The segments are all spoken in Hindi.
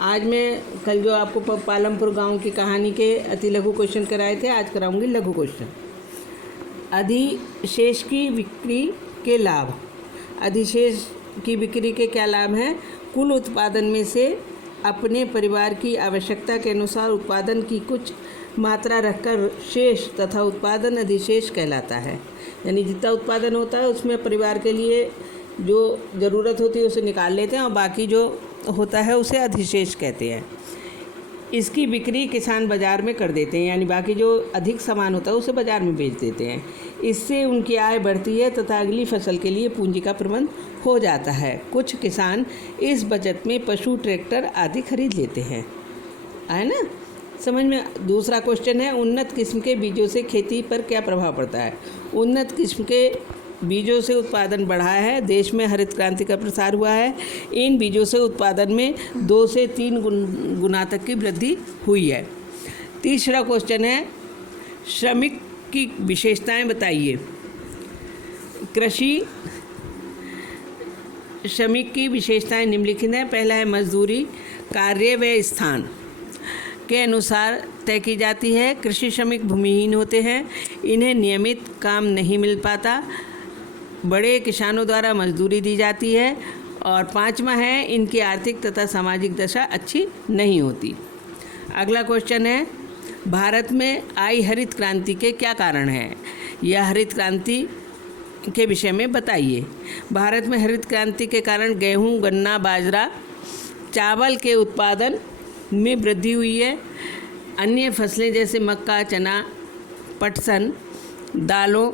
आज मैं कल जो आपको पालमपुर गांव की कहानी के अति लघु क्वेश्चन कराए थे, आज कराऊंगी लघु क्वेश्चन। अधिशेष की बिक्री के लाभ। अधिशेष की बिक्री के क्या लाभ हैं? कुल उत्पादन में से अपने परिवार की आवश्यकता के अनुसार उत्पादन की कुछ मात्रा रखकर शेष तथा उत्पादन अधिशेष कहलाता है। यानी जितना उत्पादन होता है उसमें परिवार के लिए जो ज़रूरत होती है उसे निकाल लेते हैं और बाकी जो होता है उसे अधिशेष कहते हैं। इसकी बिक्री किसान बाज़ार में कर देते हैं, यानी बाकी जो अधिक सामान होता है उसे बाज़ार में बेच देते हैं। इससे उनकी आय बढ़ती है तथा अगली फसल के लिए पूंजी का प्रबंध हो जाता है। कुछ किसान इस बचत में पशु, ट्रैक्टर आदि खरीद लेते हैं। आए ना समझ में? दूसरा क्वेश्चन है, उन्नत किस्म के बीजों से खेती पर क्या प्रभाव पड़ता है? उन्नत किस्म के बीजों से उत्पादन बढ़ा है। देश में हरित क्रांति का प्रसार हुआ है। इन बीजों से उत्पादन में 2 से 3 गुना तक की वृद्धि हुई है। तीसरा क्वेश्चन है, श्रमिक की विशेषताएं बताइए। कृषि श्रमिक की विशेषताएं निम्नलिखित हैं। पहला है मजदूरी, कार्य व स्थान के अनुसार तय की जाती है। कृषि श्रमिक भूमिहीन होते हैं, इन्हें नियमित काम नहीं मिल पाता। बड़े किसानों द्वारा मजदूरी दी जाती है। और 5वां है, इनकी आर्थिक तथा सामाजिक दशा अच्छी नहीं होती। अगला क्वेश्चन है, भारत में आई हरित क्रांति के क्या कारण हैं? यह हरित क्रांति के विषय में बताइए। भारत में हरित क्रांति के कारण गेहूं, गन्ना, बाजरा, चावल के उत्पादन में वृद्धि हुई है। अन्य फसलें जैसे मक्का, चना, पटसन, दालों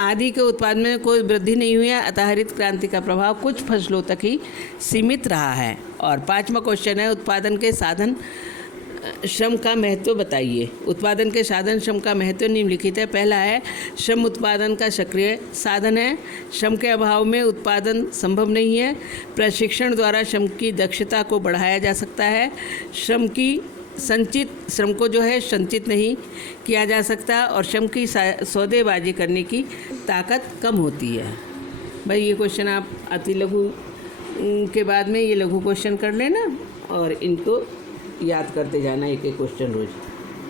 आदि के उत्पादन में कोई वृद्धि नहीं हुई है। अतः हरित क्रांति का प्रभाव कुछ फसलों तक ही सीमित रहा है। और 5वां क्वेश्चन है, उत्पादन के साधन श्रम का महत्व बताइए। उत्पादन के साधन श्रम का महत्व निम्नलिखित है। पहला है, श्रम उत्पादन का सक्रिय साधन है। श्रम के अभाव में उत्पादन संभव नहीं है। प्रशिक्षण द्वारा श्रम की दक्षता को बढ़ाया जा सकता है। श्रम को जो है संचित नहीं किया जा सकता और श्रम की सौदेबाजी करने की ताकत कम होती है। भाई ये क्वेश्चन आप अति लघु के बाद में ये लघु क्वेश्चन कर लेना और इनको याद करते जाना, एक एक क्वेश्चन रोज।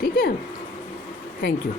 ठीक है, थैंक यू।